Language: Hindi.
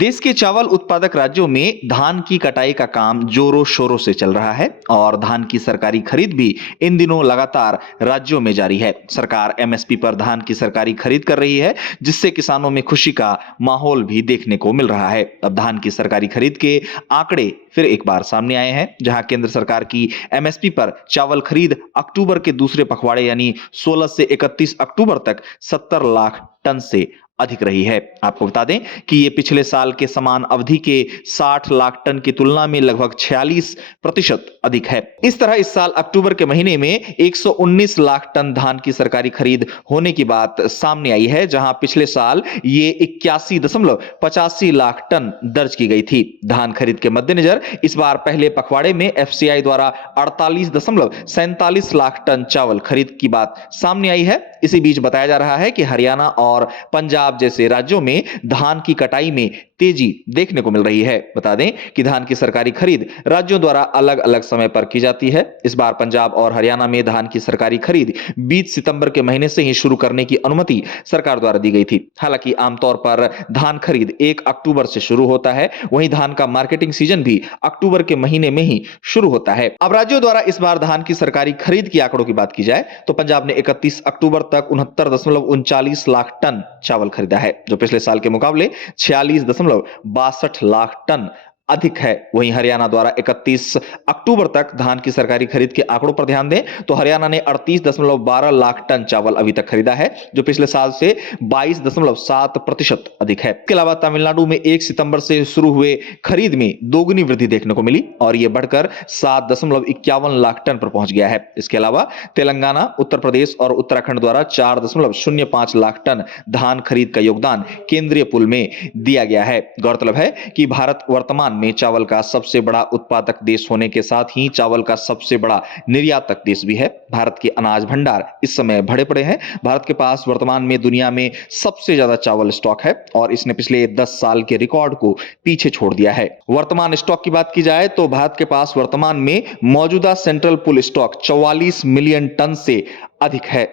देश के चावल उत्पादक राज्यों में धान की कटाई का काम जोरों शोरों से चल रहा है और धान की सरकारी खरीद भी इन दिनों लगातार राज्यों में जारी है। सरकार एमएसपी पर धान की सरकारी खरीद कर रही है, जिससे किसानों में खुशी का माहौल भी देखने को मिल रहा है। अब धान की सरकारी खरीद के आंकड़े फिर एक बार सामने आए हैं, जहां केंद्र सरकार की एमएसपी पर चावल खरीद अक्टूबर के दूसरे पखवाड़े यानी 16 से 31 अक्टूबर तक 70 लाख टन से अधिक रही है। आपको बता दें कि ये पिछले साल के समान अवधि के 60 लाख टन की तुलना में लगभग 46% अधिक है। इस तरह इस साल अक्टूबर के महीने में 119 लाख टन धान की सरकारी खरीद होने की बात सामने आई है, जहां पिछले साल ये 81.85 लाख टन दर्ज की गई थी। धान खरीद के मद्देनजर इस बार पहले पखवाड़े में एफसीआई द्वारा 48.47 लाख टन चावल खरीद की बात सामने आई है। इसी बीच बताया जा रहा है कि हरियाणा और पंजाब जैसे राज्यों में धान की कटाई में तेजी देखने को मिल रही है। बता दें कि धान की सरकारी खरीद राज्यों द्वारा अलग अलग समय पर की जाती है। इस बार पंजाब और हरियाणा में धान की सरकारी खरीद 20 सितंबर के महीने से ही शुरू करने की अनुमति सरकार द्वारा दी गई थी। हालांकि आमतौर पर धान खरीद 1 अक्टूबर से शुरू होता है, वहीं धान का मार्केटिंग सीजन भी अक्टूबर के महीने में ही शुरू होता है। अब राज्यों द्वारा इस बार धान की सरकारी खरीद की आंकड़ों की बात की जाए तो पंजाब ने 31 अक्टूबर तक 69.39 लाख टन चावल खरीदा है, जो पिछले साल के मुकाबले 46.62 लाख टन अधिक है। वहीं हरियाणा द्वारा 31 अक्टूबर तक धान की सरकारी खरीद के आंकड़ों पर ध्यान दें तो हरियाणा ने 38.12 लाख टन चावल अभी तक खरीदा है, जो पिछले साल से 22.7% अधिक है। इसके अलावा तमिलनाडु में 1 सितंबर से शुरू हुए खरीद में दोगुनी वृद्धि देखने को मिली और यह बढ़कर 7.51 लाख टन पर पहुंच गया है। इसके अलावा तेलंगाना, उत्तर प्रदेश और उत्तराखंड द्वारा 4.05 लाख टन धान खरीद का योगदान केंद्रीय पूल में दिया गया है। गौरतलब है कि भारत वर्तमान में चावल का सबसे बड़ा उत्पादक देश होने के साथ ही चावल का सबसे बड़ा निर्यातक देश भी है। भारत के अनाज भंडार इस समय भरे पड़े हैं। भारत के पास वर्तमान में दुनिया में सबसे ज्यादा चावल स्टॉक है और इसने पिछले 10 साल के रिकॉर्ड को पीछे छोड़ दिया है। वर्तमान स्टॉक की बात की जाए तो भारत के पास वर्तमान में मौजूदा central pool stock 44 million ton से अधिक है।